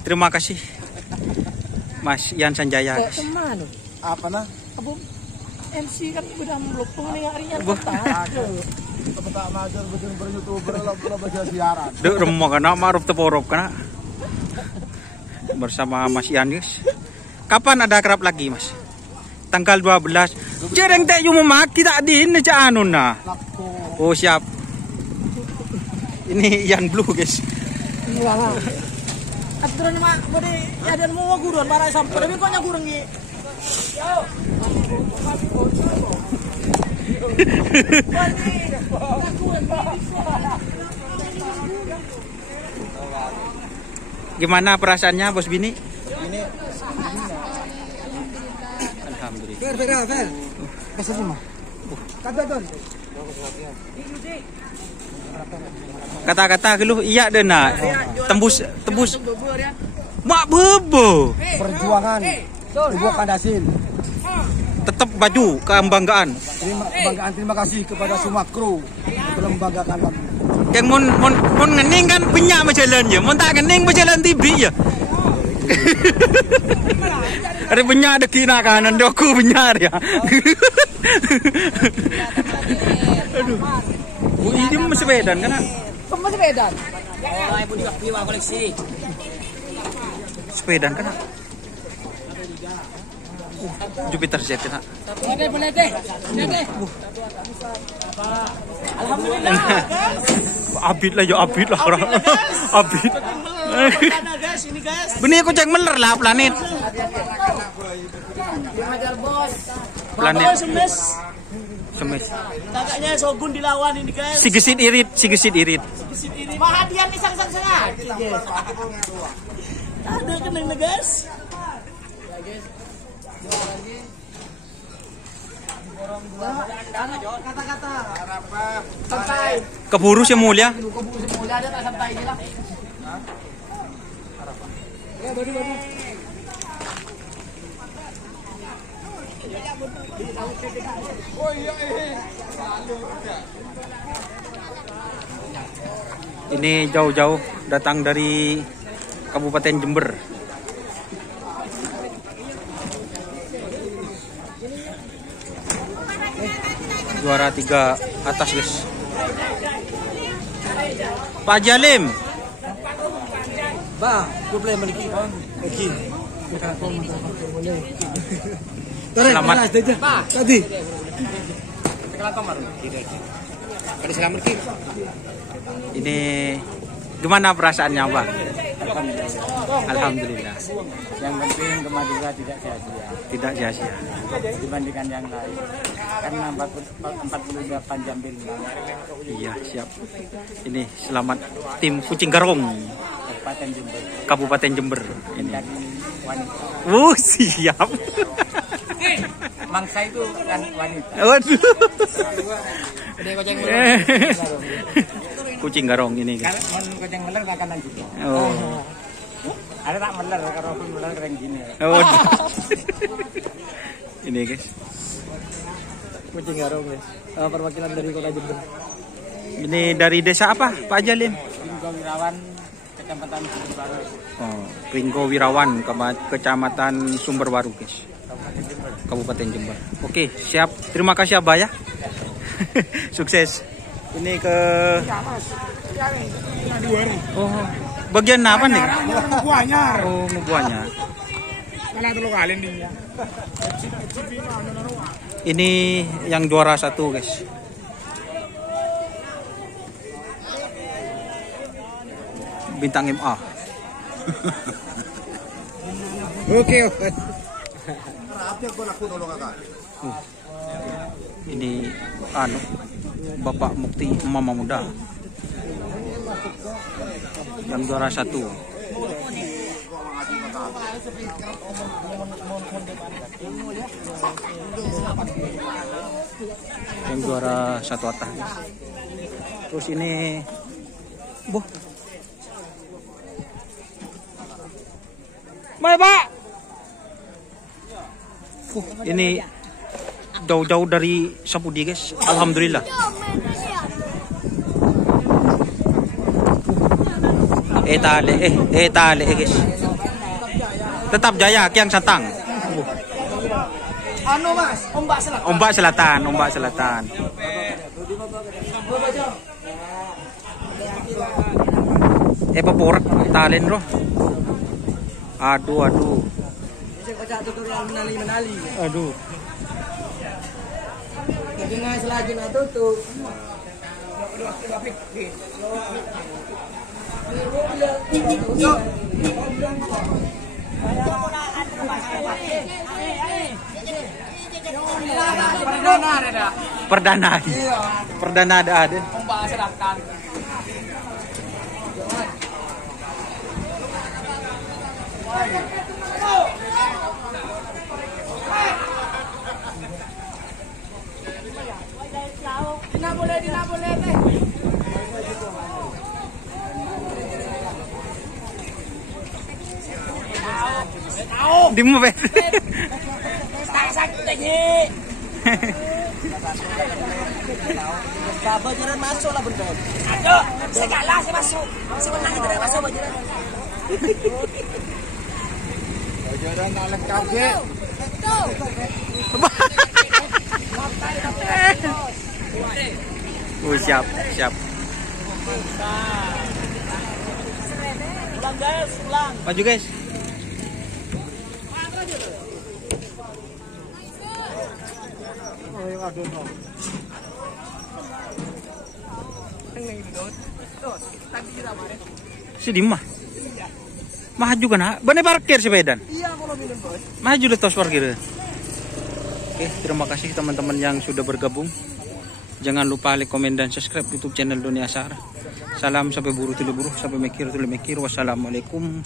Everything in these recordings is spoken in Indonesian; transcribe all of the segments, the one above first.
Terima kasih Mas Ian Sanjaya. Teman. Apa nah? Abu MC kan udah melupung nih harinya. Kita ngajar bikin ber-youtuber lah baca siaran. Dek remok kana ma'ruf teporop kana. Bersama Mas Ian guys. Kapan ada akrab lagi Mas? Tanggal 12. Jereng tak you memaki tak din ca anu nah. Oh siap. Ini Ian Blue guys. Iya lah. Aturan mah bade ya dan mau gurun para sampai tapi kok nya gurung ge. Gimana perasaannya Bos Bini? Ini Alhamdulillah. Fer. Kasih semua. Kata don. Kata-kata geluh iya deh nak. Tembus. Mak bebo. Perjuangan. Ibu Kandasin. Tetap baju kebanggaan. Terima kasih kepada semua kru telah membanggakan kami. Yang mon ngening kan banyak berjalan ya. Mon tak ngening berjalan TV ya. Ada banyak ada kina kanan doku banyak ya. Aduh. Bu ini masih bedan kan? Masih bedan. Oh, ibu juga piwa koleksi. Sepedan kan? Jupiter Jet kan? Boleh deh. Alhamdulillah. Abid lah orang. Abid. Guys, ini guys. Benih aku cek meler lah planet. Dihajar bos. Planet. Semes. Kakaknya Shogun dilawan ini guys. Sigesit irit. Mahadian isang-isang sangat. Ada kenang guys. Kata-kata. Sampai. Keburu sih mulia. Keburu sih mulia ada tak sampai ini lah. Ya badu. Ini jauh-jauh datang dari Kabupaten Jember. Juara 3 atas guys. Pak Jalim. Ba, problem lagi bang. Oke. Selamat. Tadi. Ini gimana perasaannya Bang? Alhamdulillah. Yang penting kemajuan tidak sia-sia. Tidak sia-sia. Dibandingkan yang lain. Karena 48 jam bintang. Iya siap. Ini selamat tim Kucing Garong Kabupaten Jember. Ini. Siap. Mangsa itu kan wanita. Waduh. Gede koceng Kucing Garong ini. Kalau koceng meler tak kanan juga. Oh. Ada tak meler kalau pun meler keren gini. Oh. Ini guys. Kucing Garong guys. Perwakilan dari Kota Jember. Ini dari desa apa Pak Jalim? Ringgo Wirawan, Kecamatan Sumberbaru. Oh, Ringgo Wirawan, Kecamatan Sumberbaru guys. Kabupaten Jember. Oke, siap. Terima kasih Abah ya. Sukses. Ini ke Oh, bagian apa nih? Buahnya. Oh, buahnya. Ini yang juara 1 guys. Bintang MA. Oke. Ini Bapak Mukti Mama Muda. Yang juara 1. Yang juara 1 atas. Terus ini Mai Pak. Ini jauh-jauh dari Sapudi guys. Alhamdulillah. Tali guys. Tetap Jaya Kiang Satang. Anu Mas, Ombak Selatan. Peporak talen bro. Aduh. Aduh. Perdana ada. Tidak boleh teh. Di mau bet. Sakit lagi. Bajaran masuk lah bener. Aduh, saya kalah, saya masuk. Saya menang itu masuk bajaran. Bajaran tak lengkap ke? Siap. Ulang guys, ulang. Maju guys. Si Dimah. Maju kan? Bener parkir sepedan. Iya, kalau minum bos. Maju deh tos parkir. Oke, terima kasih teman-teman yang sudah bergabung. Jangan lupa like, komen, dan subscribe YouTube channel Dunia Asar. Salam sampai buru tuli buru, sampai mikir tuli mikir. Wassalamualaikum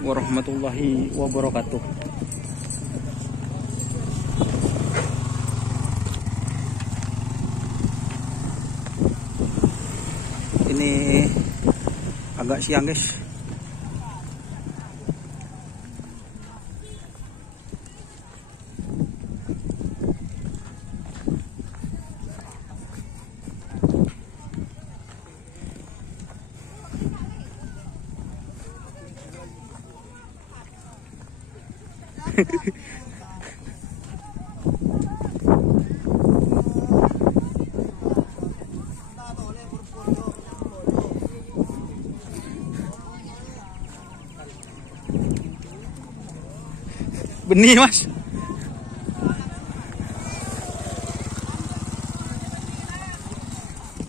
warahmatullahi wabarakatuh. Ini agak siang guys. Benih mas.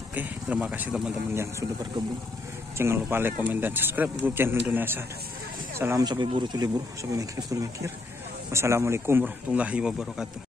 Oke, terima kasih teman-teman yang sudah bergabung. Jangan lupa like, komen, dan subscribe YouTube channel Dunia Asar. Salam sampai buru tuli buru, sampai mikir tuli mikir. Wassalamualaikum warahmatullahi wabarakatuh.